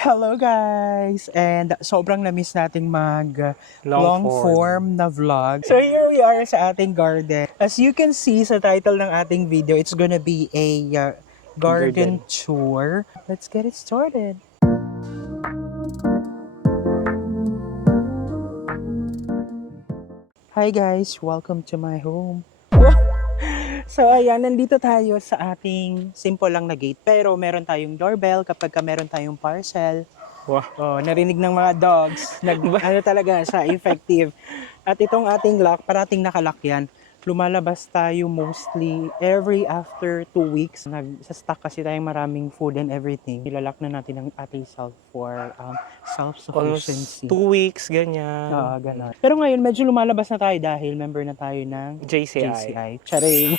Hello guys! And sobrang na-miss nating mag long form na vlog. So here we are sa ating garden. As you can see sa title ng ating video, it's gonna be a garden tour. Let's get it started. Hi guys! Welcome to my home. So ayan, nandito tayo sa ating simple lang na gate. Pero meron tayong doorbell kapag meron tayong parcel. Wow. Oh, narinig ng mga dogs. Ano talaga siya, effective. At itong ating lock, parating nakalock yan. Lumalabas tayo mostly every after 2 weeks. Nagsa-stock kasi tayong maraming food and everything. Nilalak na natin ang ating self for self-sufficiency. 2 weeks, ganyan. Oo, gano'n. Pero ngayon, medyo lumalabas na tayo dahil member na tayo ng JCI. Charing.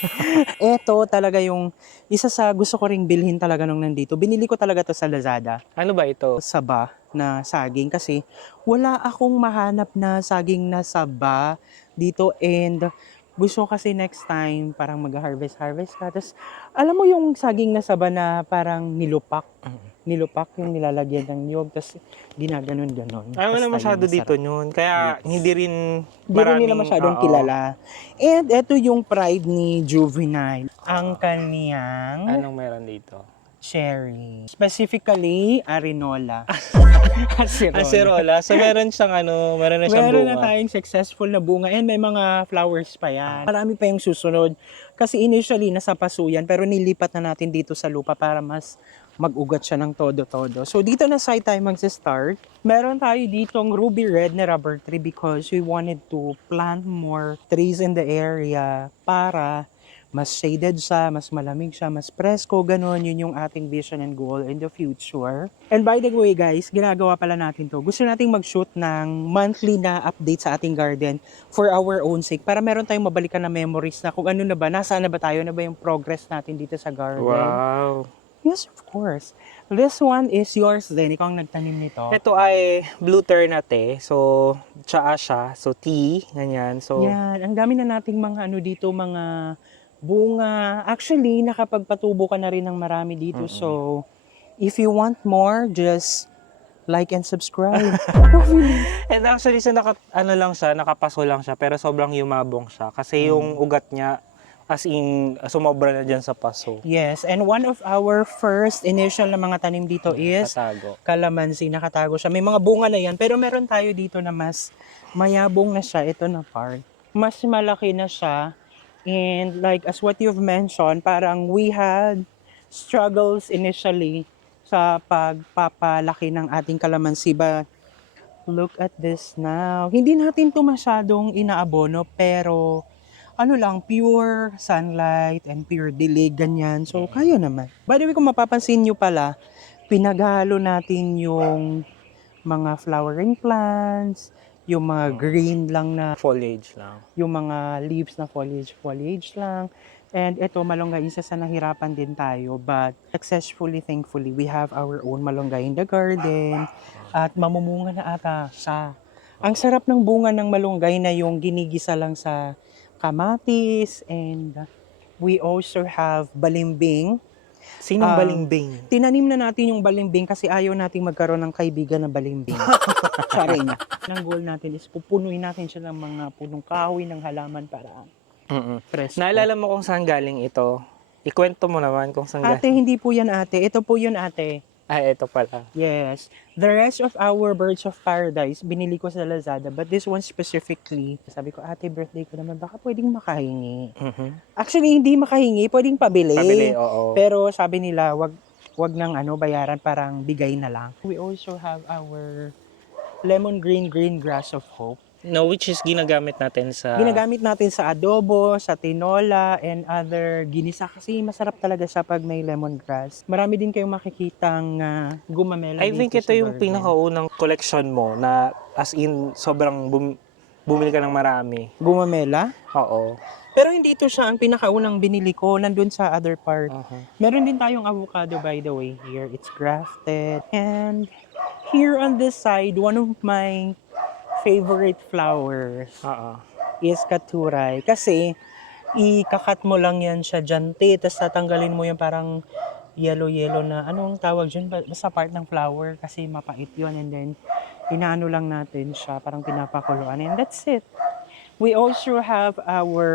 Ito talaga yung isa sa gusto ko ring bilhin talaga nung nandito. Binili ko talaga to sa Lazada. Ano ba ito? Saba na saging kasi wala akong mahanap na saging na saba dito and gusto kasi next time parang mag-harvest ka. Tapos alam mo yung saging na saba na parang nilupak yung nilalagyan ng niyog tapos ginaganon-ganon. Ayaw na masyado dito nun. Kaya hindi rin nila masyadong kilala. And ito yung pride ni Juvenile. Ang kaniyang Anong meron dito? cherry. Specifically, Arinola. Acerola. So meron siyang meron na siyang Meron bunga. na tayong successful na bunga and may mga flowers pa yan. Marami pa yung susunod. Kasi initially, nasa paso yan, pero nilipat na natin dito sa lupa para mas mag-ugat siya ng todo-todo. So dito na side tayo mag-start. Meron tayo ditong ruby red na rubber tree because we wanted to plant more trees in the area para mas shaded siya, mas malamig siya, mas presko, ganun. Yun yung ating vision and goal in the future. And by the way guys, ginagawa pala natin to. Gusto nating mag-shoot ng monthly na update sa ating garden for our own sake. Para meron tayong mabalikan na memories na kung ano na ba, nasaan na ba tayo, na ba yung progress natin dito sa garden. Wow. Yes, of course. This one is yours din. Ikaw ang nagtanim nito. Ito ay blue ternate. So, tsaa siya. So, tea. Ganyan. So, Yan. Ang dami na nating mga dito, mga bunga. Actually, nakapagpatubo ka na rin ng marami dito. So, if you want more, just like and subscribe. and actually, nakapaso lang siya. Pero sobrang yumabong siya. Kasi yung ugat niya, as in, sumobra na dyan sa paso. Yes, and one of our first initial na mga tanim dito is Katago. calamansi. Nakatago siya. May mga bunga na yan, pero meron tayo dito na mas mayabong na siya. Ito na part. Mas malaki na siya. And like as what you've mentioned, parang we had struggles initially sa pagpapalaki ng ating calamansi. But look at this now. Hindi natin to masyadong inaabono, pero pure sunlight and pure dilig, ganyan. So, kaya naman. By the way, kung mapapansin nyo pala, pinaghalo natin yung mga flowering plants, yung mga green lang na, Foliage lang. yung mga leaves na foliage lang. And ito, malunggay, isa sa nahirapan din tayo. But successfully, thankfully, we have our own malunggay in the garden. At mamumunga na ata siya. Ang sarap ng bunga ng malunggay na yung ginigisa lang sa kamatis, and we also have balimbing. Sinong balimbing? Tinanim na natin yung balimbing kasi ayaw nating magkaroon ng kaibigan na balimbing. Charing. Ang goal natin is pupunuin natin siya ng mga punong kahoy ng halaman para fresh. Naalala mo kung saan galing ito? Ikwento mo naman kung saan Ate, galing. hindi po yan ate. Ito po yun ate. Ito pala. Yes. The rest of our birds of paradise, binili ko sa Lazada. But this one specifically, sabi ko, ate, birthday ko naman, baka pwedeng makahingi. Actually, hindi makahingi, pwedeng pabili. Pabili, oo. Pero sabi nila, wag nang bayaran, parang bigay na lang. We also have our lemon green grass of hope. No, which is ginagamit natin sa... Ginagamit natin sa adobo, sa tinola, and other ginisa. Kasi masarap talaga siya pag may lemongrass. Marami din kayong makikitang gumamela I think ito yung pinakaunang collection mo na as in sobrang bumili ka ng marami. Gumamela? Oo. Pero hindi ito siya ang pinakaunang binili ko. Nandun sa other part. Meron din tayong avocado, by the way, here. It's grafted. And here on this side, one of my favorite flowers is katuray. Kasi, ikakat mo lang yan siya dyan, tapos tatanggalin mo yung parang yellow na, anong tawag dyan? Basta part ng flower kasi mapait yun. And then, inaano lang natin siya, parang pinapakuluan. And that's it. We also have our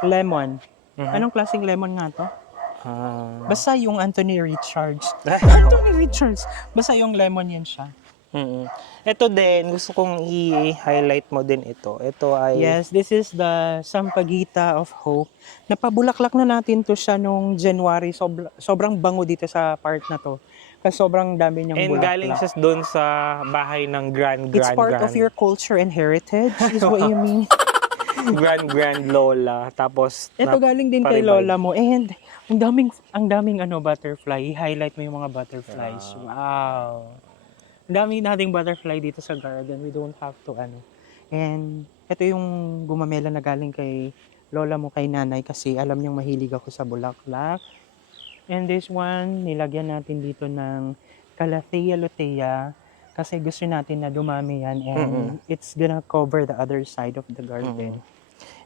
lemon. Anong klaseng lemon nga to? Basta yung Anthony Richards. Anthony Richards. Basta yung lemon yan siya. Ito din, gusto kong i-highlight mo din ito. Ito ay... Yes, this is the Sampaguita of Hope. Napabulaklak na natin to siya nung January. Sobrang bango dito sa part na to. Kasi sobrang dami niyang And bulaklak. galing siya doon sa bahay ng It's part of your culture and heritage, is what you mean. grand lola. Tapos Ito galing din kay lola mo. And ang daming butterfly. I-highlight mo yung mga butterflies. Wow. Ang dami nating butterfly dito sa garden. We don't have to And ito yung gumamela na galing kay lola mo, kay nanay, kasi alam niyang mahilig ako sa bulaklak. And this one, nilagyan natin dito ng Calathea lutea kasi gusto natin na dumami yan and it's gonna cover the other side of the garden.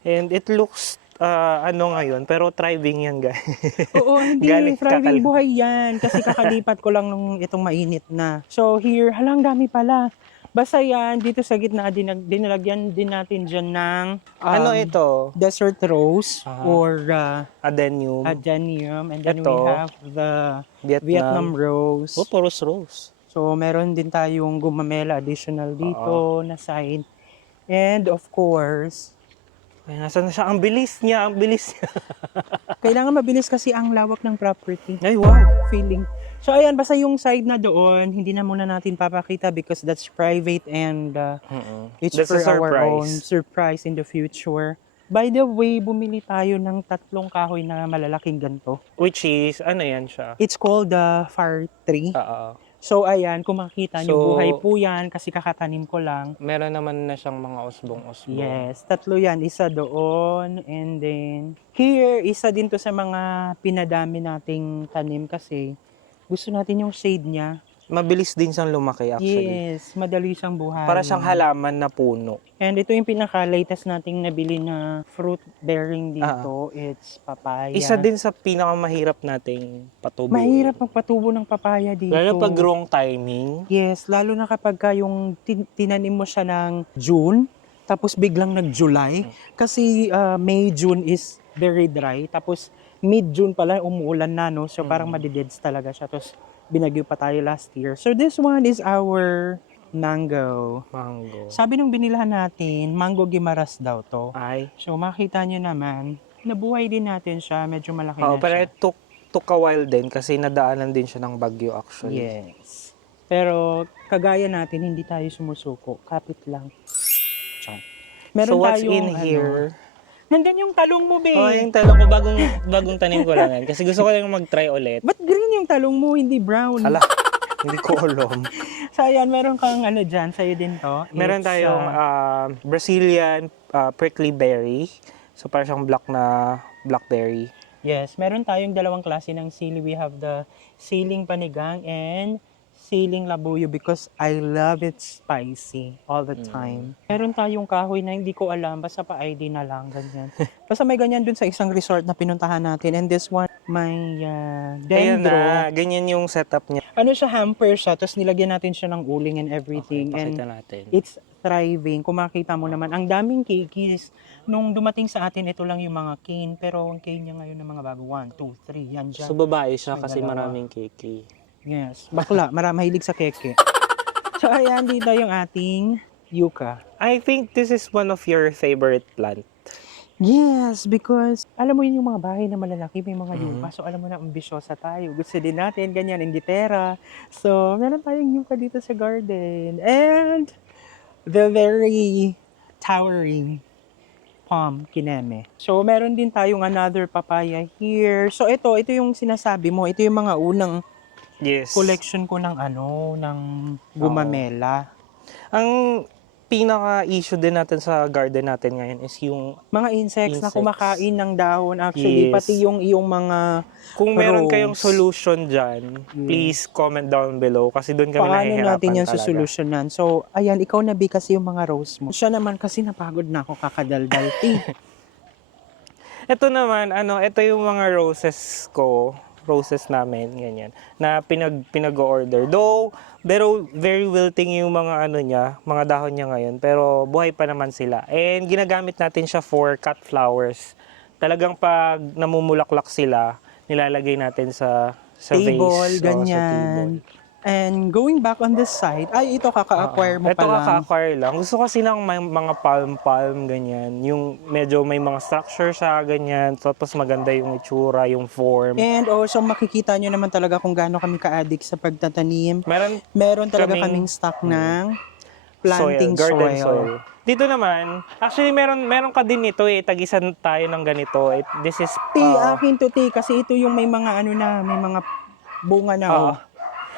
And it looks ngayon, pero thriving yan, guys. Oo, hindi. Thriving buhay yan. Kasi kakalipat ko lang nung itong mainit na. So here, halang dami pala. Basta yan, dito sa gitna, dinalagyan din natin dyan ng... ano ito? Desert rose or Adenium. adenium. And then Ito, we have the Vietnam rose. Oh, puros rose. So meron din tayong gumamela additional dito na side. And of course, Ay, nasaan na siya? Ang bilis niya. kailangan mabilis kasi ang lawak ng property. Ay, wow. Feeling. So ayan, basta yung side na doon, hindi na muna natin papakita because that's private and it's That's for a our surprise. own surprise in the future. By the way, bumili tayo ng 3 kahoy na malalaking ganito. Which is, ano yan siya? It's called the fir tree. So ayan, kung makita nyo, So, buhay po yan kasi kakatanim ko lang. Meron naman na siyang mga usbong-usbong. Yes, 3 yan. Isa doon and then here, isa din to sa mga pinadami nating tanim kasi gusto natin yung shade niya. Mabilis din siyang lumaki actually. Yes, madali siyang buhay. Para siyang halaman na puno. And ito yung pinaka-latest nating nabili na fruit bearing dito. It's papaya. Isa din sa pinakamahirap nating patubo. Mahirap magpatubo ng papaya dito. Lalo pag wrong timing. Yes, lalo na kapag yung tinanim mo siya ng June, tapos biglang nag-July. Kasi May, June is very dry. Tapos mid-June pala umuulan na, no? So parang madideds talaga siya. Tapos binagyo pa tayo last year. So this one is our mango. Sabi nung binilahan natin, mango gimaras daw to. Ay. So makita nyo naman, nabuhay din natin siya. Medyo malaki na Pero siya. it took a while din kasi nadaanan din siya ng bagyo actually. Yes. Pero kagaya natin, hindi tayo sumusuko. Kapit lang. Meron So what's tayong, in here? Nandun yung talong mo, be. Oh, yung talong ko, bagong tanim ko lang yan. Kasi gusto ko lang mag-try ulit. Ba't green yung talong mo, hindi brown? Hala, hindi ko alam. So, ayan, meron kang dyan, sa'yo din to. Meron It's, tayong Brazilian prickly berry. So, parang siyang blackberry. Yes, meron tayong 2 klase ng sili. We have the siling panigang and siling labuyo because I love it spicy all the time. Meron tayong kahoy na hindi ko alam, basta pa ID na lang, ganyan. Basta may ganyan dun sa isang resort na pinuntahan natin. And this one, may Ayan dendro. na, ganyan yung setup niya. Ano siya, hamper siya, tapos nilagyan natin siya ng uling and everything. Okay, and pakita natin. it's thriving. Kung makita mo naman, ang daming keikis. Nung dumating sa atin, ito lang yung mga cane. Pero ang cane niya ngayon ng mga bago, 1, 2, 3, yan dyan. So, babae siya May kasi dalawa. maraming kiki. Yes, bakla. Mahilig sa keke. So, ayan, dito yung ating yucca. I think this is one of your favorite plant. Yes, because alam mo yun yung mga bahay na malalaki, may mga yucca. So, alam mo na, ambisyosa tayo. Gusto din natin, ganyan, inditera. So, meron tayong yucca dito sa garden. And the very towering palm kineme. So, meron din tayong another papaya here. So, ito yung sinasabi mo. Ito yung mga unang Yes. collection ko ng ng gumamela. Ang pinaka-issue din natin sa garden natin ngayon is yung Mga insects na Insects. kumakain ng dahon. Actually, Yes. pati yung mga kung meron Rose. kayong solution dyan, please comment down below kasi doon kami paano nahihirapan natin yan talaga. susolusyonan. So, ayan, ikaw na bi kasi yung mga rose mo. Siya naman kasi napagod na ako kakadaldal. Ito naman, ito yung mga roses ko. roses namin, ganyan, na pinag-order. Though, pero very wilting yung mga ano niya, mga dahon niya ngayon, pero buhay pa naman sila. And ginagamit natin siya for cut flowers. Talagang pag namumulaklak sila, nilalagay natin sa Table, vase, o sa table. ganyan. And going back on this side, ay ito kaka-acquire mo Ito pa lang. kaka-acquire lang. Gusto kasi ng mga palm-palm, ganyan. Yung medyo may mga structure siya, ganyan. Tapos maganda yung itsura, yung form. And also makikita nyo naman talaga kung gaano kami ka-addict sa pagtatanim. Meron talaga kaming stock ng planting garden soil. Dito naman, actually meron ka din nito eh, tagisan tayo ng ganito. This is Akin to kasi ito yung may mga ano na, may mga bunga na.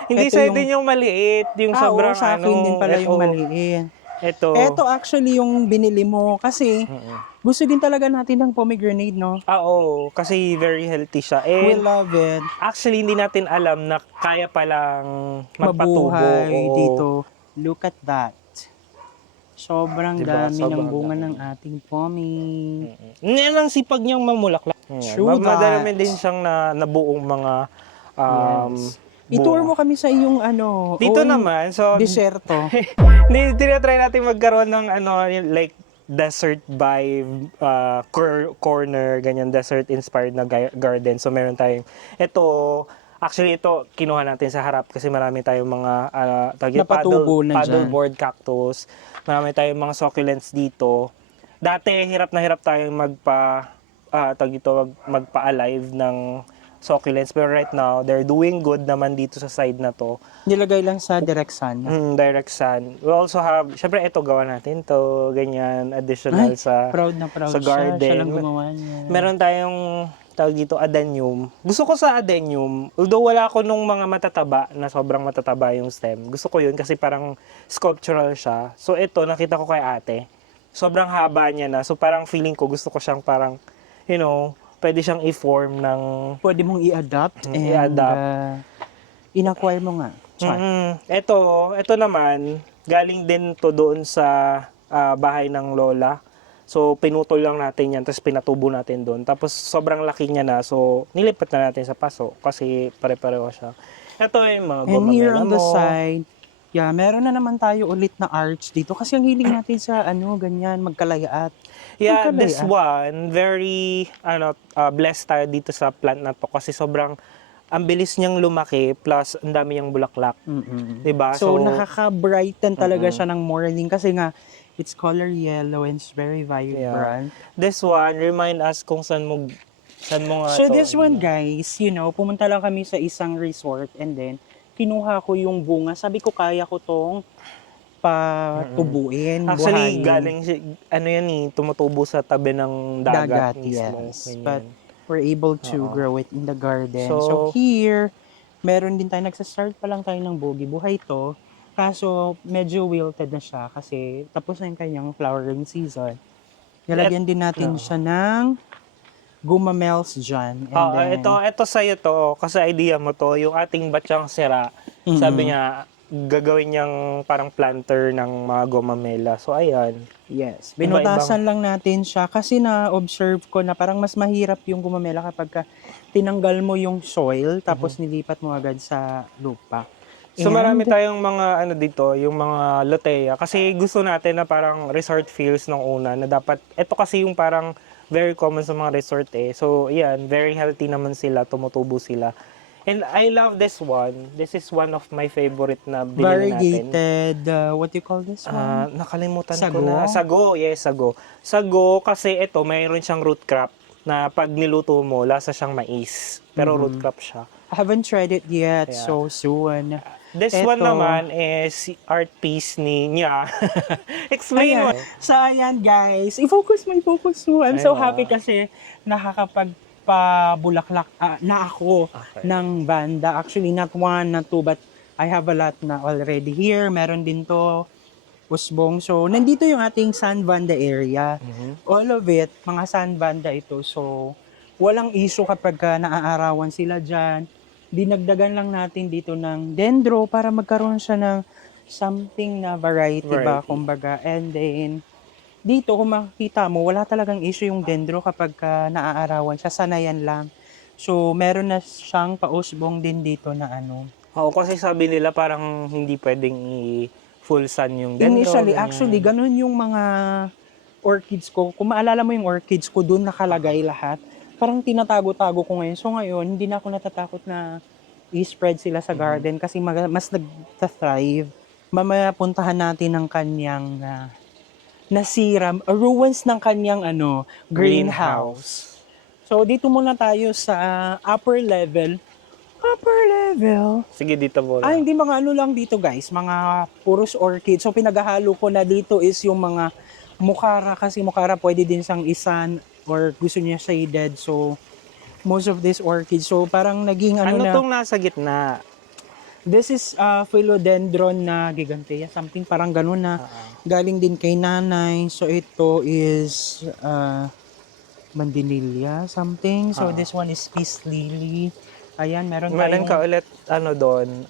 hindi Ito sa din yung maliit, yung sobrang sa akin din pala yung maliit. Ito actually yung binili mo kasi gusto din talaga natin ng pomegranate, no? Oo, kasi very healthy siya. We And love it. actually, hindi natin alam na kaya palang magpatubo. Mabuhay Oo. dito. Look at that. Sobrang Diba? dami Sobrang ng bunga dami. ng ating pommy. Ngayon ang sipag niyang mamulaklak. True that. Madami din siyang nabuong mga Yes. I-tour mo kami sa iyong ano, dito own naman, so deserto. tinatry natin magkaroon ng ano, like desert vibe, corner, ganyan, desert inspired na garden. So meron tayong, actually ito, kinuha natin sa harap kasi marami tayong mga Napatubo na dyan. paddleboard cactus. Marami tayong mga succulents dito. Dati, hirap na hirap tayong magpa-alive ng succulents. Pero right now, they're doing good naman dito sa side na to. Nilagay lang sa direct sun. Direct sun. We also have, syempre ito gawa natin to, ganyan, additional sa Proud na proud sa siya. garden. Siya lang gumawa niya. Meron tayong tawag dito adenium. Gusto ko sa adenium, although wala ko nung mga matataba na sobrang matataba yung stem. Gusto ko yun kasi parang sculptural siya. So ito nakita ko kay ate. Sobrang haba niya na. So parang feeling ko gusto ko siyang parang pwede siyang i-form ng Pwede mong i-adapt. In-acquire mo nga. Ito naman, galing din to doon sa bahay ng lola. So, pinutol lang natin yan, tapos pinatubo natin doon. Tapos, sobrang laki niya na. So, nilipat na natin sa paso kasi pare-pareho siya. Ito yung mga And here on the mo. side, meron na naman tayo ulit na arch dito. Kasi ang hiling natin sa ganyan, magkalayat. Yeah, this one, very, blessed tayo dito sa plant na to kasi sobrang ang bilis niyang lumaki plus ang dami niyang bulaklak. Diba? So nakaka-brighten talaga siya ng morning kasi nga it's color yellow and it's very vibrant. This one, remind us kung saan mo nga So to. this one guys, pumunta lang kami sa isang resort and then kinuha ko yung bunga. Sabi ko kaya ko tong patubuin, Actually, buhayin. galing tumutubo sa tabi ng dagat mismo. Yes. But we're able to grow it in the garden. So, So here, meron din tayo, nagsastart pa lang tayo ng bogi. Buhay to. Kaso, medyo wilted na siya kasi tapos na yung kanyang flowering season. Nilagyan din natin siya ng gumamels dyan. And then, ito sa'yo to, kasi idea mo to, yung ating batsyang sira, sabi niya, gagawin niyang parang planter ng mga gomamela. So, ayan. yes. Binutasan lang natin siya kasi na-observe ko na parang mas mahirap yung gumamela kapag tinanggal mo yung soil tapos nilipat mo agad sa lupa. So marami tayong mga dito, yung mga lotea. Kasi gusto natin na parang resort feels nung una na dapat, ito kasi yung parang very common sa mga resort eh. So yan, very healthy naman sila, tumutubo sila. And I love this one. This is one of my favorite na binili natin. Variegated, what do you call this one? Nakalimutan Sago? ko na. Sago, yes, sago. Sago kasi ito, mayroon siyang root crop na pag niluto mo, lasa siyang mais. Pero root crop siya. I haven't tried it yet, Yeah. so soon. This one naman is art piece niya. Explain mo. So ayan guys, i-focus mo. I'm so happy kasi nakakapagpabulaklak na ako ng banda. Actually, not one, not two, but I have a lot na already here. Meron din to, usbong. So, nandito yung ating San Banda area. All of it, mga San Banda ito. So, walang issue kapag naaarawan sila dyan. Dinagdagan lang natin dito ng dendro para magkaroon siya ng something na variety ba, kumbaga. And then, dito kung makikita mo, wala talagang issue yung dendro kapag naaarawan siya. Sanayan lang. So, meron na siyang pausbong din dito na ano. Oo, kasi sabi nila parang hindi pwedeng i-full sun yung dendro. Initially, ganyan. actually, ganun yung mga orchids ko. Kung maalala mo yung orchids ko, doon nakalagay lahat. Parang tinatago-tago ko ngayon. So ngayon, hindi na ako natatakot na i-spread sila sa garden kasi mas nag-thrive. Mamaya puntahan natin ang kanyang nasira, ruins ng kanyang greenhouse. So dito muna tayo sa upper level. Upper level. Sige, dito mo Ah, hindi mga ano lang dito guys, mga puros orchids. So pinaghahalo ko na dito is yung mga mukara kasi mukara pwede din siyang isan or gusto niya shaded. So most of these orchids. So parang naging Ano na. tong nasa gitna? This is philodendron na gigantea, something parang ganun na galing din kay nanay. So ito is mandinilla something. So this one is peace lily. Ayan, meron ka ulit, doon?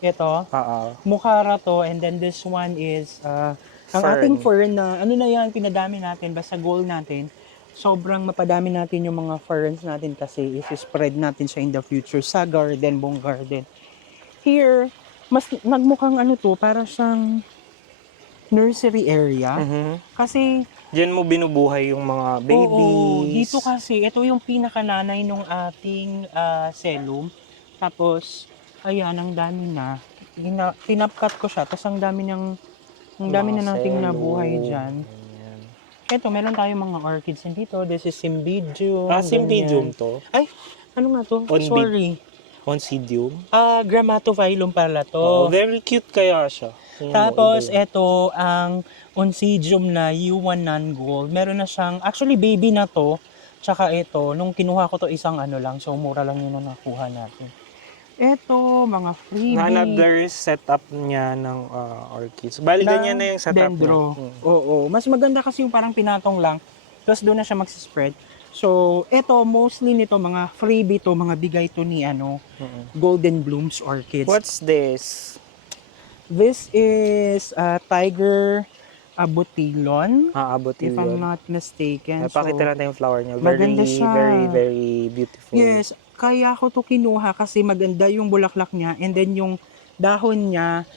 Ito, Oo. mukara to, and then this one is ang Fern. ating fern na ano na yan, pinadami natin, basta goal natin. Sobrang mapadami natin yung mga ferns natin kasi i-spread natin siya in the future sa garden, buong garden. Here, mas nagmukhang para siyang nursery area. Kasi Diyan mo binubuhay yung mga babies. oo, dito kasi, ito yung pinakananay nung ating selum. Tapos, ayan, ang dami na. Tinapkat ko siya, tapos ang dami na nating nabuhay dyan. Ayan. Ito, meron tayong mga orchids din dito. This is Cymbidium. Cymbidium to? Ay, ano nga to? Onbid. Sorry. Oncidium? Grammatophyllum pala to. Oh, very cute kaya siya. Tapos, ito, ang Oncidium na U1 non-gold. Meron na siyang, actually baby na to. Tsaka ito, nung kinuha ko to isang lang, so mura lang yun na nakuha natin. Ito, mga freebie. Another setup niya ng orchids. Bali, ganyan na yung setup dendro. niya. Oo. Mas maganda kasi yung parang pinatong lang. Tapos doon na siya magsispread. So, ito, mostly nito, mga freebie to, mga bigay to ni Golden Blooms Orchids. What's this? This is Tiger Abutilon. Abot If I'm not mistaken. Napakita natin yung flower niya. maganda Very, siya. very, very beautiful. Yes, kaya ko to kinuha kasi maganda yung bulaklak niya and then yung dahon niya,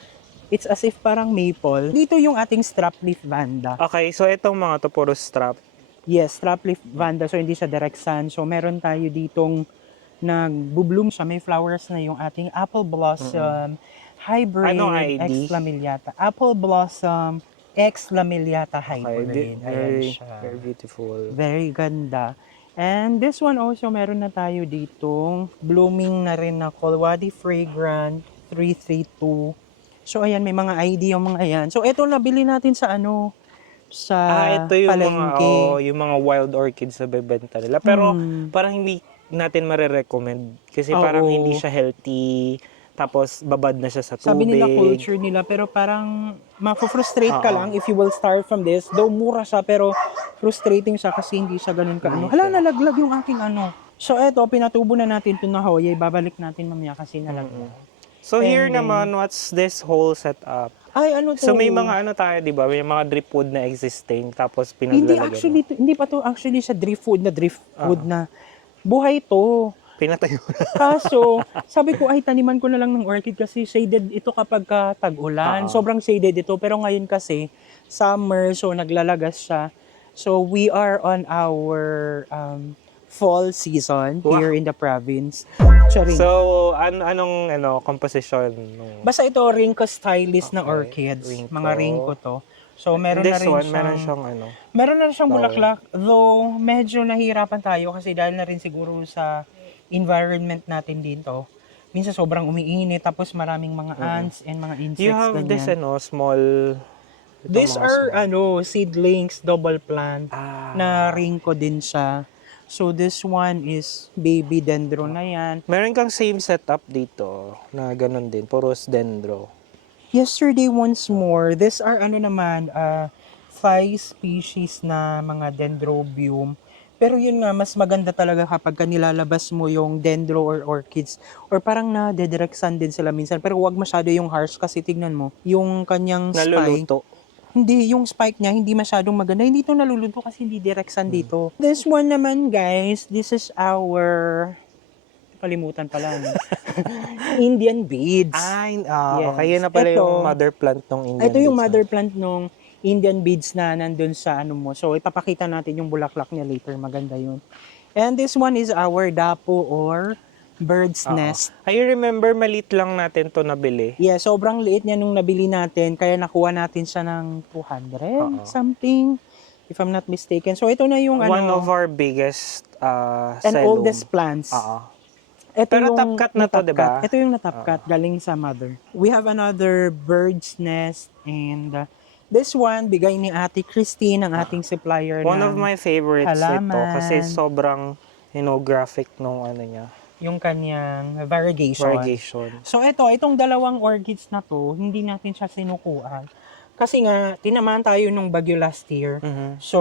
it's as if parang maple. Dito yung ating strap leaf vanda. Okay, so itong mga to puro strap. Yes, strap leaf vanda, so hindi siya direct sun. So meron tayo ditong nag-bloom siya, may flowers na yung ating apple blossom hybrid Anong ID? X lamellata. Apple blossom X lamellata Okay, hybrid. Ayan very, siya. very beautiful. Very ganda. And this one also, meron na tayo ditong blooming na rin na Colwadi Fragrant 332. So ayan, may mga ID yung mga ayan. So ito nabili natin sa sa Ito yung palengke. yung mga wild orchids na bebenta nila. Pero parang hindi natin marirecommend kasi parang hindi siya healthy. Tapos babad na siya sa tubig. Sabi nila culture nila, pero parang mafo-frustrate ka lang if you will start from this. Though mura siya, pero frustrating siya kasi hindi siya ganun ka Hala, nalaglag yung aking So eto, pinatubo na natin ito na hoya. Babalik natin mamaya kasi nalaglag. So here naman, what's this whole setup? Ay, ano to? So may mga tayo, di ba? May mga driftwood na existing, tapos Hindi pinaglalagyan. actually, hindi pa to actually sa driftwood na buhay to. Pinatayo na. Kaso, sabi ko, ay, taniman ko na lang ng orchid kasi shaded ito kapag tag-ulan. Sobrang shaded ito. Pero ngayon kasi, summer, so naglalagas siya. So, we are on our fall season here in the province. Charing. So, anong composition? Basta ito, Rinco stylist na orchids. Rinco. Mga Rinco to. So, meron na rin siyang... Meron na rin siyang bulaklak. Though, medyo nahihirapan tayo kasi dahil na rin siguro sa environment natin dito. Minsan sobrang umiinit, tapos maraming mga ants and mga insects. You have ganyan. this, small... These are, seedlings, double plant, na Rinco din siya. So, this one is baby dendro na yan. Meron kang same setup dito na ganun din, puros dendro. Yesterday, once more, these are, 5 species na mga dendrobium. Pero yun nga, mas maganda talaga kapag nilalabas mo yung dendro or orchids. Or parang na-direct sun din sila minsan. Pero wag masyado yung harsh kasi tignan mo, yung kanyang spike. Naluluto. hindi, yung spike niya, hindi masyadong maganda. Hindi ito naluluto kasi hindi direct sun dito. This one naman, guys, this is our, kalimutan pala, no? Indian beads. Ay, Yes. okay. Yan na pala Ito, yung mother plant ng Indian ito yung beads, mother plant nung Indian beads na nandun sa ano mo. So, ipapakita natin yung bulaklak niya later. Maganda yun. And this one is our dapo or bird's nest. I remember, maliit lang natin to nabili. Yeah, sobrang liit niya nung nabili natin. Kaya nakuha natin siya ng 200 something. If I'm not mistaken. So, ito na yung One of our biggest and sellum. oldest plants. Ito Pero yung top cut na to, natop di ba? cut. Ito yung natop cut, galing sa mother. We have another bird's nest and this one, bigay ni Ate Christine, ang ating supplier One ng of my favorites halaman. ito kasi sobrang, graphic nung ano niya. Yung kanyang variegation. Variegation. So itong dalawang orchids na to, hindi natin siya sinukuan. Kasi nga, tinamaan tayo nung bagyo last year. So,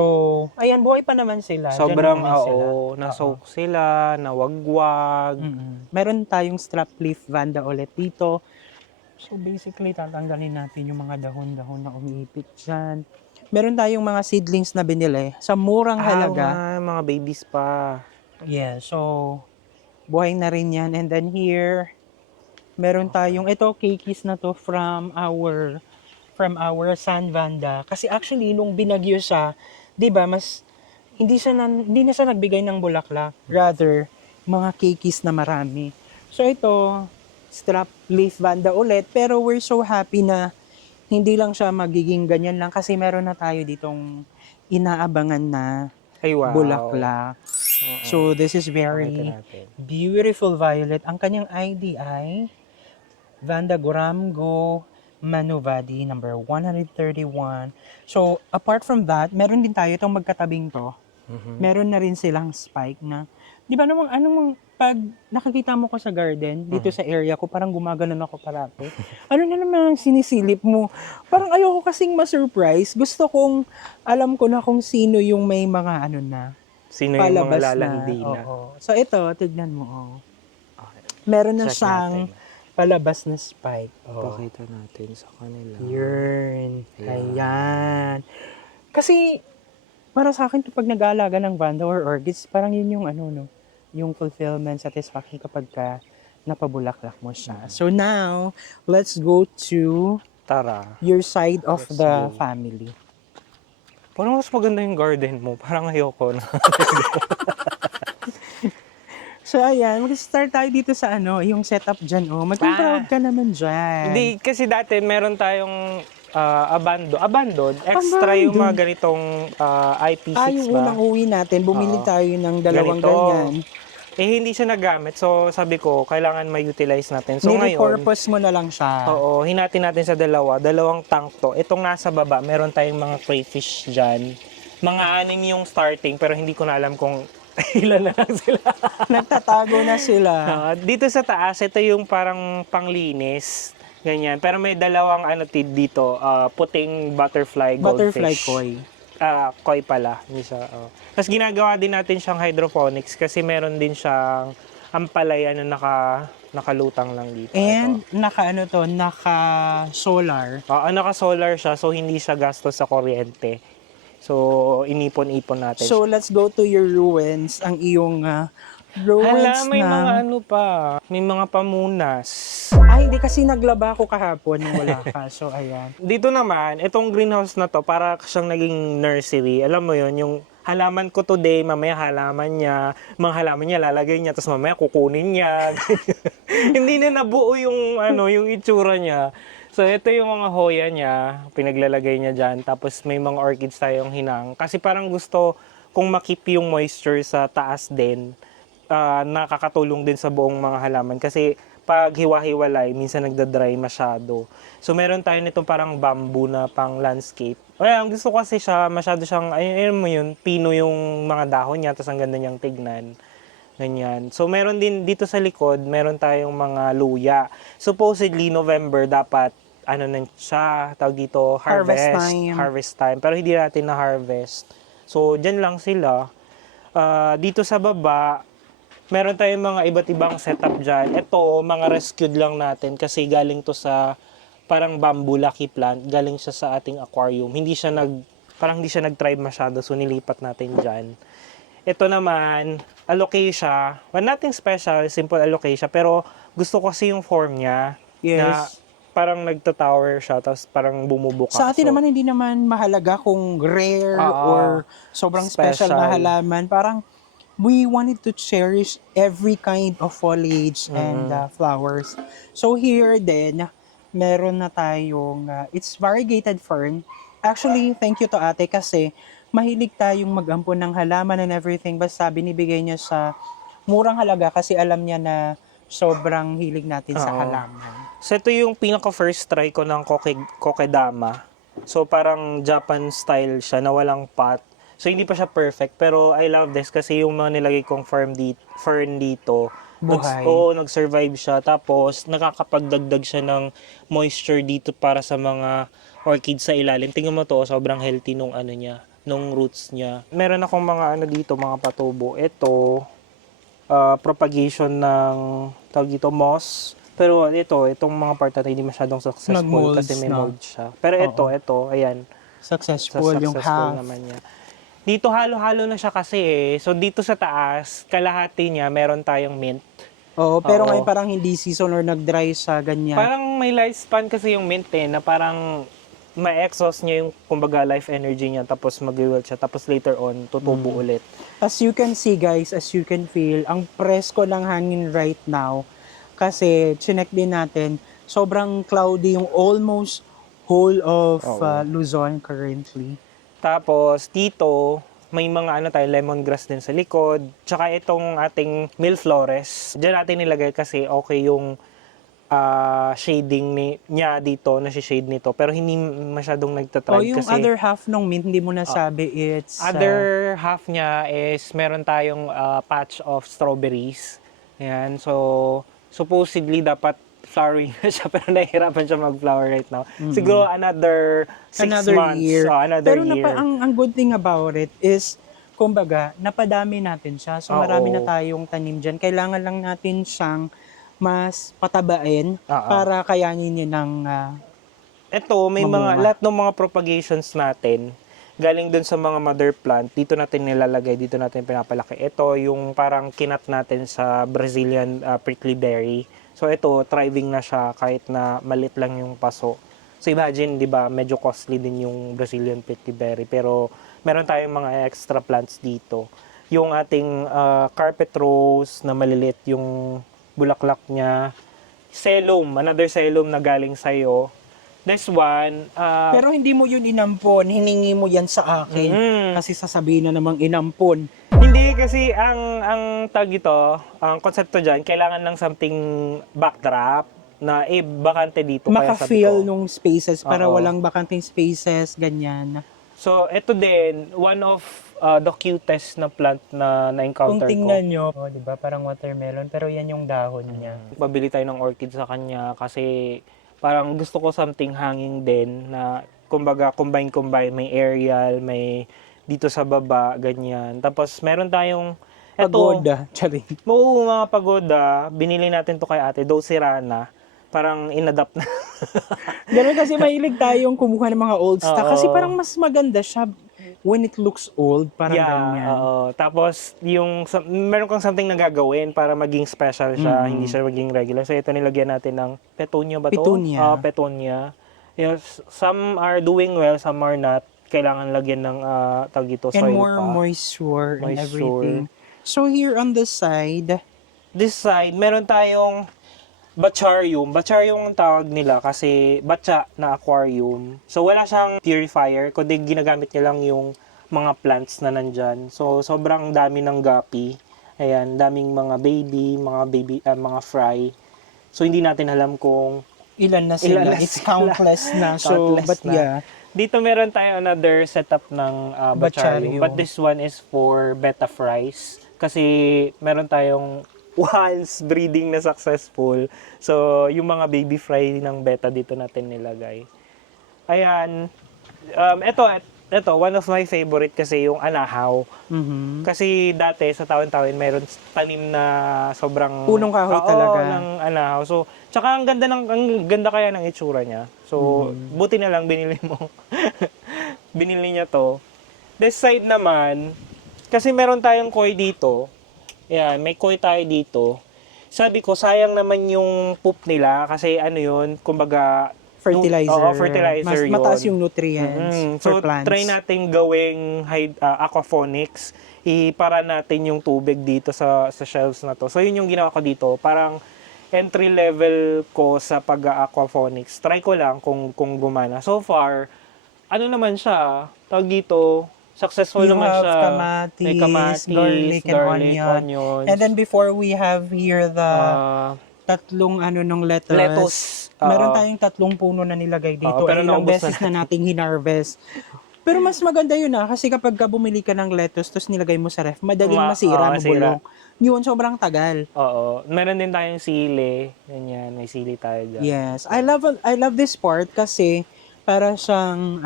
ayan, buhay pa naman sila. Sobrang, Diyan naman sila. nasoak sila, nawagwag. Meron tayong strap leaf vanda ulit dito. So, basically, tatanggalin natin yung mga dahon-dahon na umiipit dyan. Meron tayong mga seedlings na binili sa murang halaga. Mga babies pa. Yeah, so, buhay na rin yan. And then here, meron tayong, ito, keikis na to from our San Vanda. Kasi actually, nung binagyo siya, di ba, hindi na siya nagbigay ng bulaklak. Rather, mga keikis na marami. So ito, strap leaf vanda ulit. Pero we're so happy na hindi lang siya magiging ganyan lang kasi meron na tayo ditong inaabangan na Ay, wow. bulaklak. So this is very Pakita natin. beautiful violet. Ang kanyang ID ay Vanda Goramgo Manuvadi number 131. So apart from that, meron din tayo itong magkatabing to. Meron na rin silang spike na, di ba anong pag nakikita mo ko sa garden, dito sa area ko, parang gumaganon ako parati. Ano na naman ang sinisilip mo? Parang ayoko kasing ma-surprise. Gusto kong, alam ko na kung sino yung may mga Sino yung mga palabas lalandi na? Oo. So ito, tignan mo. Meron na Check siyang natin. palabas na spike. Pakita natin sa kanila. Yun. Ayan. Kasi, para sa akin, pag nag-aalaga ng vanda or orchids, parang yun yung yung fulfillment, satisfaction kapag napabulaklak mo siya. So now, let's go to Tara. your side of Let's the go. family. Parang mas maganda yung garden mo. Parang ayoko na. So ayan, mag-start tayo dito sa yung setup dyan. Maging proud ka naman dyan. Hindi, kasi dati meron tayong abandoned. Extra yung mga ganitong IPCs yung ba? unang uwi natin, bumili tayo ng dalawang Ganito. ganyan. Hindi siya nagamit. So, sabi ko, kailangan ma-utilize natin. So, ngayon, Ni-repurpose mo na lang siya. oo, hinati natin sa dalawang tank to. Itong nasa baba, meron tayong mga crayfish dyan. Mga 6 yung starting, pero hindi ko na alam kung ilan na lang sila. Nagtatago na sila. Dito sa taas, ito yung parang panglinis. Ganyan. Pero may dalawang dito, puting butterfly goldfish. Butterfly koi. Koi pala. Hindi siya, Tapos ginagawa din natin siyang hydroponics kasi meron din siyang ampalaya na nakalutang lang dito. And naka-solar. Naka-solar siya, so hindi siya gastos sa kuryente. So, inipon-ipon natin. So let's go to your ruins. Ang iyong ruins may na... mga pa. May mga pamunas. Ay, hindi kasi naglaba ako kahapon nung wala ka. So, ayan. Dito naman, itong greenhouse na to, para siyang naging nursery. Alam mo yon, yung halaman ko today, mamaya mga halaman niya lalagay niya, tapos mamaya kukunin niya. Hindi na nabuo yung yung itsura niya. So ito yung mga hoya niya, pinaglalagay niya diyan. Tapos may mga orchids tayong hinang kasi parang gusto kung makip yung moisture sa taas din. Nakakatulong din sa buong mga halaman kasi pag hiwa-hiwalay, minsan nagda-dry masyado. So meron tayo nitong parang bamboo na pang landscape. Ang gusto ko kasi siya, masyado siyang, ayun mo yun, pino yung mga dahon niya, tapos ang ganda niyang tignan. Ganyan. So meron din dito sa likod, meron tayong mga luya. Supposedly, November, dapat, na siya, tawag dito, harvest time. Pero hindi natin na-harvest. So, dyan lang sila. Dito sa baba, meron tayong mga iba't ibang setup dyan. Ito, mga rescued lang natin kasi galing to sa parang bamboo lucky plant. Galing siya sa ating aquarium. Parang hindi siya nag-thrive masyado, so nilipat natin dyan. Ito naman, alocasia. Wala nating special, simple alocasia, pero gusto ko kasi yung form niya na Yes. parang nagta-tower siya, tapos parang bumubuka. Sa atin So, naman, hindi naman mahalaga kung rare or sobrang special na special. halaman. Parang we wanted to cherish every kind of foliage and flowers. So here din, meron na tayong, it's variegated fern. Actually, thank you to ate kasi mahilig tayong mag-ampon ng halaman and everything. Basta binibigay niya sa murang halaga kasi alam niya na sobrang hilig natin sa Oo. halaman. So ito yung pinaka first try ko ng kokedama. So parang Japan style siya na walang pot. So hindi pa siya perfect, pero I love this kasi yung mga nilagay kong fern dito, Buhay. nag-survive siya. Tapos nakakapagdagdag siya ng moisture dito para sa mga orchids sa ilalim. Tingnan mo to, sobrang healthy nung ano niya, nung roots niya. Meron akong mga ano dito, mga patubo. Ito, propagation ng tawag dito, moss. Pero itong mga part na to, hindi masyadong successful Nag-molds kasi may na. mold siya. Pero ito, ayan. Successful yung half. naman niya. Dito halo-halo na siya kasi eh. So dito sa taas, kalahati niya, meron tayong mint. Oo, pero Oo. ngayon parang hindi season or nag-dry sa ganyan. Parang may lifespan kasi yung mint eh, na parang ma-exhaust niya yung, kumbaga, life energy niya, tapos mag-wilt siya, tapos later on, tutubo ulit. As you can see guys, as you can feel, ang presko ng hangin right now kasi chinek din natin, sobrang cloudy yung almost whole of Oo. Luzon currently. Tapos dito, may mga ano tayo, lemongrass din sa likod. Tsaka itong ating milleflores. Diyan natin nilagay kasi okay yung shading niya dito, nasi-shade nito. Pero hindi masyadong O nagtatribe yung kasi other half ng mint, hindi mo nasabi it's... other half niya is meron tayong patch of strawberries. Ayan, so supposedly dapat flowering na siya pero nahihirapan siya mag-flower right now. Siguro another 6 months. year. Another Pero year. ang good thing about it is, kumbaga, napadami natin siya. So marami Oo. na tayong tanim dyan. Kailangan lang natin siyang mas patabain Oo. para kayanin niya ng... Ito, may Mamunga. lahat ng mga propagations natin, galing dun sa mga mother plant, dito natin nilalagay, dito natin pinapalaki. Ito, yung parang kinat natin sa Brazilian prickly berry. So ito, thriving na siya kahit na malit lang yung paso. So imagine, di ba, medyo costly din yung Brazilian prickly berry. Pero meron tayong mga extra plants dito. Yung ating carpet rose na malilit yung bulaklak niya. Celum, another celum na galing sa'yo. This one, Pero hindi mo yun inampon, hiningi mo yan sa akin. Kasi sasabihin na namang inampon. hindi kasi ang tag ito, ang konsepto dyan, kailangan ng something backdrop na bakante dito. Kaya sabi Maka-fill ko. nung spaces para Oo. walang bakanting spaces, ganyan. So, ito din, one of the cutest na plant na Kung na-encounter ko. tingnan nyo, di ba, parang watermelon, pero yan yung dahon niya. Pabili tayo ng orchid sa kanya kasi parang gusto ko something hanging din na kumbaga combine, may aerial, may dito sa baba, ganyan. Tapos meron tayong Pagoda, charing. mga pagoda, binili natin to kay ate, Dulcerana, parang inadapt na. Ganun kasi mahilig tayong kumuha ng mga old stock. Oo. Kasi parang mas maganda siya when it looks old, parang ganyan. Oo. Tapos, meron kang something na gagawin para maging special siya, hindi siya maging regular. So, ito nilagyan natin ng petunia ba to? Petunia. Petunia. Some are doing well, some are not. Kailangan lagyan ng tawag ito, And soil more pa. moisture and Moisture. everything. So here on the side, This side, meron tayong Bacharium. Bacharium ang tawag nila kasi batcha na aquarium. So wala siyang purifier, kundi ginagamit niya lang yung mga plants na nandyan. So sobrang dami ng guppy. Ayan, daming mga mga fry. So hindi natin alam kung ilan na sila. Ilan na It's sila. countless na. So, Countless but na. yeah. dito meron tayo another setup ng Bacharium. Bacharium. But this one is for betta fries. Kasi meron tayong once breeding na successful. So, yung mga baby fry ng betta dito natin nilagay. Ayan. ito, one of my favorite kasi yung anahaw. Mhm. Kasi dati sa Tawin-Tawin mayroon tanim na sobrang Punong kahoy Oo, talaga. ng anahaw. So, tsaka ang ganda kaya ng itsura niya. So, buti na lang binili mo. Binili niya to. This side naman, kasi meron tayong koi dito. Yan, may koi tayo dito. Sabi ko, sayang naman yung poop nila kasi ano yun, kumbaga Fertilizer. Oo, fertilizer yun. Mataas yung nutrients So, for plants. try natin gawing aquaponics. Ipara natin yung tubig dito sa shelves na to. So, yun yung ginawa ko dito. Parang entry level ko sa pag-aquaponics. Try ko lang kung gumana. So far, ano naman siya, tawag dito, successful You naman have siya. May kamatis, garlic, and onions. And then before we have here the Ah, tatlong nung lettuce. lettuce. Meron Oo. tayong tatlong puno na nilagay dito. Oo, pero Ilang naubos beses na na nating hinarvest. Pero mas maganda yun kasi kapag ka bumili ka ng lettuce tapos nilagay mo sa ref, madaling masira, masira. mabulok. Yun, sobrang tagal. Oo. Meron din tayong sili. Ganyan, may sili tayo dyan. Yes. I love this part kasi para siyang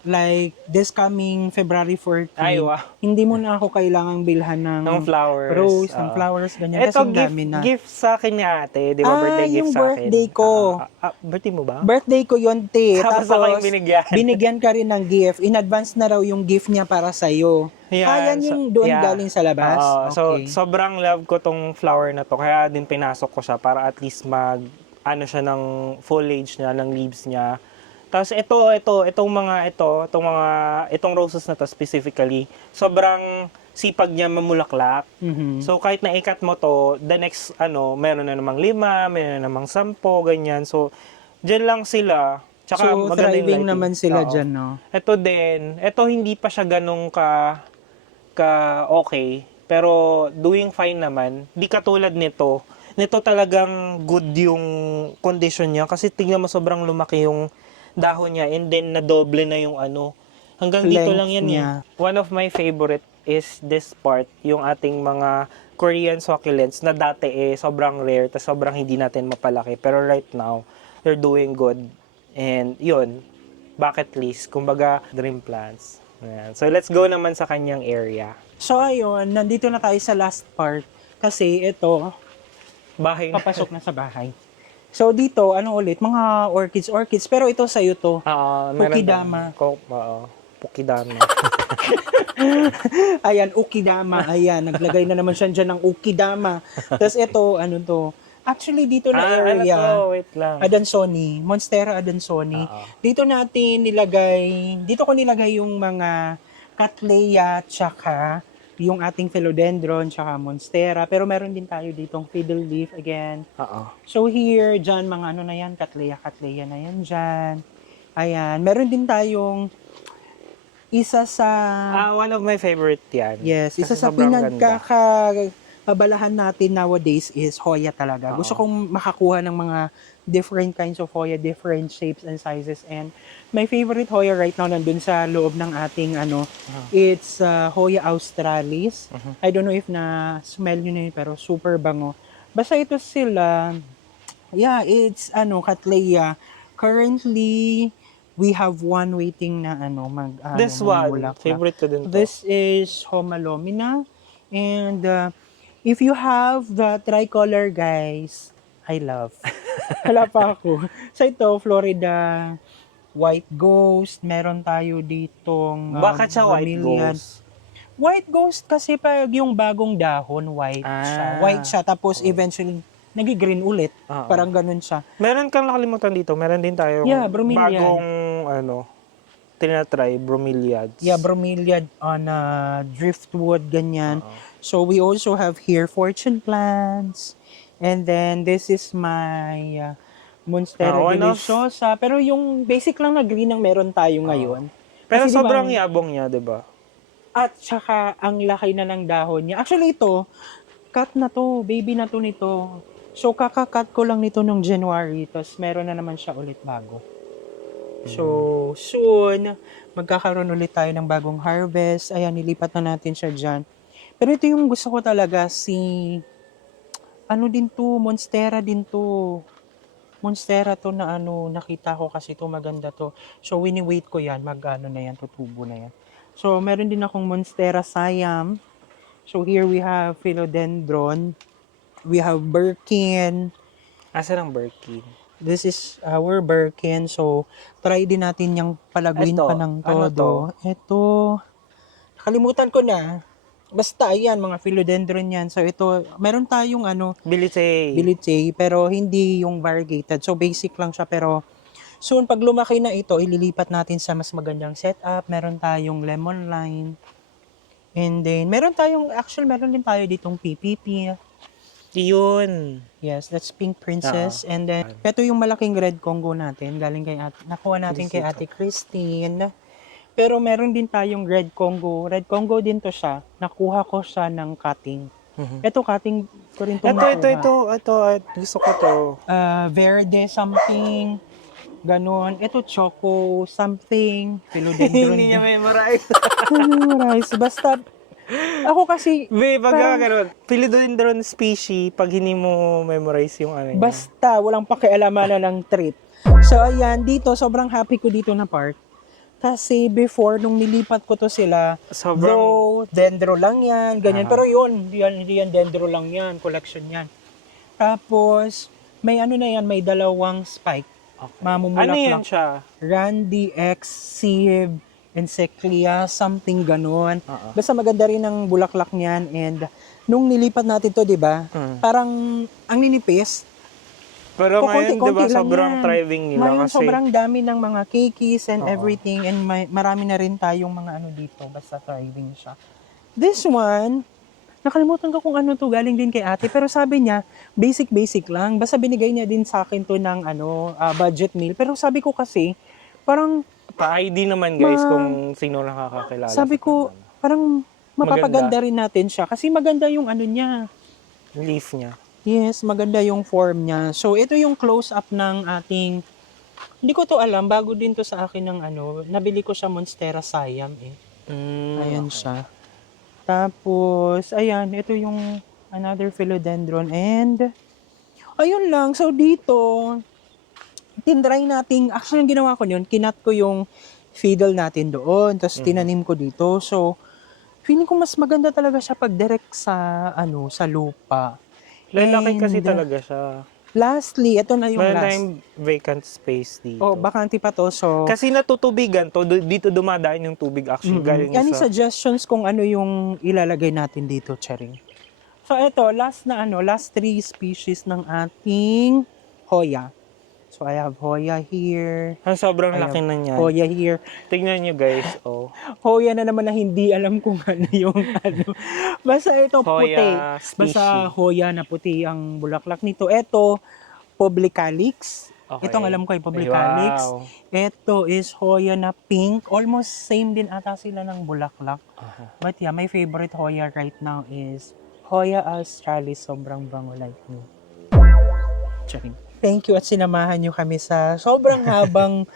like this coming February 14, Ay, wow. hindi mo na ako kailangang bilhan ng Ng flowers. rose, ng Oo. flowers, ganyan. Ito, Kasi ang dami na. gift sa akin ni ate. Di ba, birthday gift yung sa akin. birthday ko. Birthday mo ba? Birthday ko yun, te. Tapos ako yung binigyan. binigyan ka rin ng gift. In advance na raw yung gift niya para sa'yo. Yan, Yan yung doon yeah. galing sa labas? Oo. So, Okay. sobrang love ko tong flower na to. Kaya din pinasok ko siya para at least ano siya ng foliage niya, ng leaves niya. Tapos itong roses na to specifically, sobrang sipag niya mamulaklak. Mhm. So, kahit naikat mo to, the next, meron na namang 5, meron na namang 10, ganyan. So, dyan lang sila. Tsaka, So, maganda yung thriving lighting. naman sila Oo. dyan, no? Ito din, hindi pa siya ganun ka okay, pero doing fine naman. Di katulad nito. Nito talagang good yung condition niya kasi tingnan mo sobrang lumaki yung dahon niya and then nadoble na yung hanggang dito Length lang yan niya. One of my favorite is this part, yung ating mga Korean succulents na dati sobrang rare, tas sobrang hindi natin mapalaki. Pero right now, they're doing good. And yun, bucket list, kumbaga dream plants. Ayan. So let's go naman sa kanyang area. So, ayun, nandito na tayo sa last part. Kasi ito, Bahay na. papasok na sa bahay. So, dito, ulit? Mga orchids. Pero ito sa'yo to. Meron Ukidama. Ukidama. Ayan, ukidama. Ayan, naglagay na naman siya dyan ng ukidama. Tapos ito, to? Actually, dito na area. Wait lang. Adansoni, Monstera Adansoni. Dito ko nilagay yung mga Cattleya, tsaka yung ating philodendron, tsaka Monstera. Pero meron din tayo ditong fiddle leaf again. So here, dyan, mga na yan, Cattleya na yan dyan. Ayan, meron din tayong isa sa... One of my favorite yan. Yes, isa Kasi sa sobrang ganda. pinagkakabalahan natin nowadays is Hoya talaga. Gusto kong makakuha ng mga different kinds of Hoya, different shapes and sizes. And my favorite Hoya right now nandun sa loob ng ating it's Hoya australis. I don't know if na-smell nyo na yun, pero super bango. Basta ito sila, yeah, it's Cattleya. Currently, we have one waiting na This one, mamulaklak. favorite ko din to. This is Homalomina. And if you have the tricolor, guys, I love. Wala pa ako. So ito, Florida White Ghost. Meron tayo ditong Bakit siya white bromeliad. ghost? White Ghost kasi pag yung bagong dahon, white siya. White siya, tapos eventually nagi-green ulit. Parang ganun siya. Meron kang nakalimutan dito. Meron din tayong bromeliad. bagong tinatry, bromeliads. Yeah, bromeliad on driftwood, ganyan. So we also have here fortune plants. And then this is my Monstera deliciosa. Pero yung basic lang na green ang meron tayo ngayon. Pero Kasi sobrang diba, yabong niya, di ba? at saka ang laki na ng dahon niya. Actually ito, cut na to, baby na to nito. So kaka-cut ko lang nito nung January, tapos meron na naman siya ulit bago. So soon, magkakaroon ulit tayo ng bagong harvest. Ayan, nilipat na natin siya dyan. Pero ito yung gusto ko talaga, din to, Monstera din to. monstera to na nakita ko kasi to maganda to. So, wini-wait ko yan, na yan, tutubo na yan. So, meron din akong monstera Siam. So, here we have philodendron. We have Birkin. Asa ng Birkin? This is our Birkin. So, try din natin yung palaguin Ito, pa ng ano todo. Ito, nakalimutan ko na. Basta, ayan, mga philodendron yan. So, ito, meron tayong Bilitay, pero hindi yung variegated. So, basic lang siya, pero soon, pag lumaki na ito, ililipat natin sa mas magandang setup. Meron tayong lemon lime. And then, meron din tayo ditong PPP. Yun. Yes, that's Pink Princess. And then, ito yung malaking red Congo natin. Galing nakuha natin kay Ate Christine. Pero meron din tayong red Congo. Red Congo din to siya. Nakuha ko siya ng cutting. Ito, cutting ko rin itong nakuha. Ito. Gusto ko to. Verde something. Ganon. Ito, choco something. Philodendron. Hindi niya memorize. Memorize. Basta, ako kasi, Ganun. Philodendron species, pag hindi mo memorize yung ano niya. basta, walang pakialaman na ng trip. So, ayan, dito, sobrang happy ko dito na part. Kasi before, nung nilipat ko to sila, Sobrang, though, dendro lang yan, ganyan. Pero yun, hindi yan dendro lang yan, collection yan. Tapos, may may dalawang spike. okay. Mamumulak Ano yan lang. siya? Randy X, Sieve, Encyclia, something ganon. Oo. Basta maganda rin ang bulaklak niyan. And nung nilipat natin to, di ba? Parang ang ninipis. Pero ngayon, di ba, Konti-konti lang sobrang yan. thriving nila Ngayon, kasi. sobrang dami ng mga cakeys and Oo. everything. And marami na rin tayong mga dito. Basta thriving siya. This one, nakalimutan ko kung ano to, galing din kay ate. Pero sabi niya, basic lang. Basta binigay niya din sa akin to ng budget meal. Pero sabi ko kasi, parang Pa-ID naman guys kung sino nakakakilala. sabi ko, parang mapapaganda rin natin siya. Kasi maganda yung niya. Leaf niya. Yes, maganda yung form niya. So, ito yung close-up ng ating, hindi ko to alam, bago din to sa akin ng nabili ko siya Monstera Siam Ayan siya. Tapos, ayan, ito yung another philodendron. And, ayun lang. So, dito, tinry nating, actually, yung ginawa ko yun, kinat ko yung fiddle natin doon, tapos tinanim ko dito. So, feeling ko mas maganda talaga siya pag direct sa, sa lupa. Lalaki kasi And, talaga siya. Lastly, ito na yung Meron last. tayong vacant space dito. Oh, bakante pa to. So, Kasi natutubigan to, dito dumadaan yung tubig actually. Galing any sa... suggestions kung ano yung ilalagay natin dito, Charing? So, ito, last 3 species ng ating Hoya. So, I have Hoya here. Ang sobrang I laki have na niyan. Hoya here. Tignan nyo guys, oh. Hoya na naman na hindi alam kung ano yung Basta ito puti. Hoya species. Basta Hoya na puti ang bulaklak nito. Ito, Publicalix. Okay. Ito ang alam ko ay Publicalix. Wow. Ito is Hoya na pink. Almost same din ata sila ng bulaklak. But yeah, my favorite Hoya right now is Hoya australis. Sobrang bango like me. Checking. Thank you at sinamahan nyo kami sa sobrang habang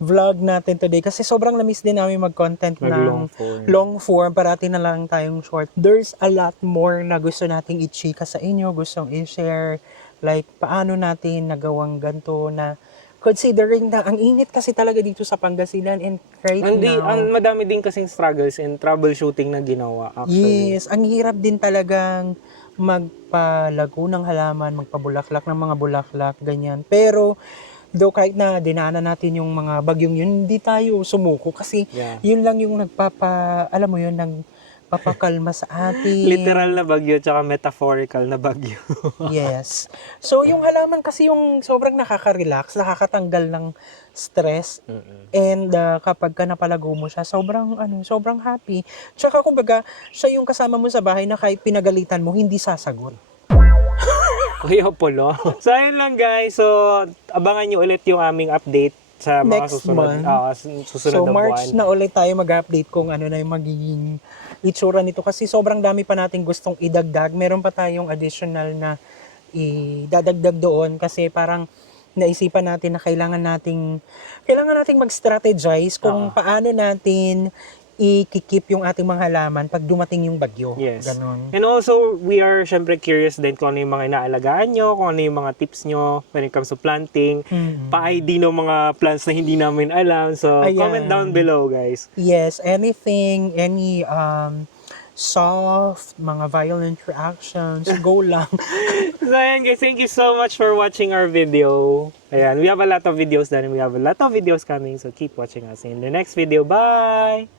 vlog natin today. Kasi sobrang lamis din namin mag-content ng long form. Parati na lang tayong short. There's a lot more na gusto nating i-chika sa inyo. Gustong i-share. Like, paano natin nagawang ganito na considering na ang init kasi talaga dito sa Pangasinan and right now. Madami din kasing struggles and troubleshooting na ginawa actually. Yes, ang hirap din talagang magpalago ng halaman, magpabulaklak ng mga bulaklak, ganyan. Pero, though kahit na dinaanan natin yung mga bagyong yun, hindi tayo sumuko kasi yun lang yung alam mo yun, nagpapakalma sa atin. Literal na bagyo tsaka metaphorical na bagyo. Yes. So, yung halaman kasi yung sobrang nakaka-relax, nakakatanggal ng stress. And kapag ka napalago mo siya, sobrang happy. Tsaka kumbaga, siya yung kasama mo sa bahay na kahit pinagalitan mo, hindi sasagot. Kuya Polo. So, ayun lang guys. So, abangan nyo ulit yung aming update sa mga Next susunod, susunod So, na March buwan. na ulit tayo mag-update kung ano na yung magiging itsura nito. Kasi sobrang dami pa nating gustong idagdag. Meron pa tayong additional na idadagdag doon. Kasi parang naisipan natin na kailangan nating mag-strategize kung paano natin i-keep yung ating mga halaman pag dumating yung bagyo. Yes. Ganon. And also, we are syempre curious din kung ano yung mga inaalagaan nyo, kung ano yung mga tips nyo when it comes to planting, pa-ID ng mga plants na hindi namin alam. So, Ayan. comment down below, guys. Yes, anything, any soft, mga violent reactions, go lang. So, ayan guys, thank you so much for watching our video. Ayan, we have a lot of videos done and we have a lot of videos coming. So, keep watching us in the next video. Bye!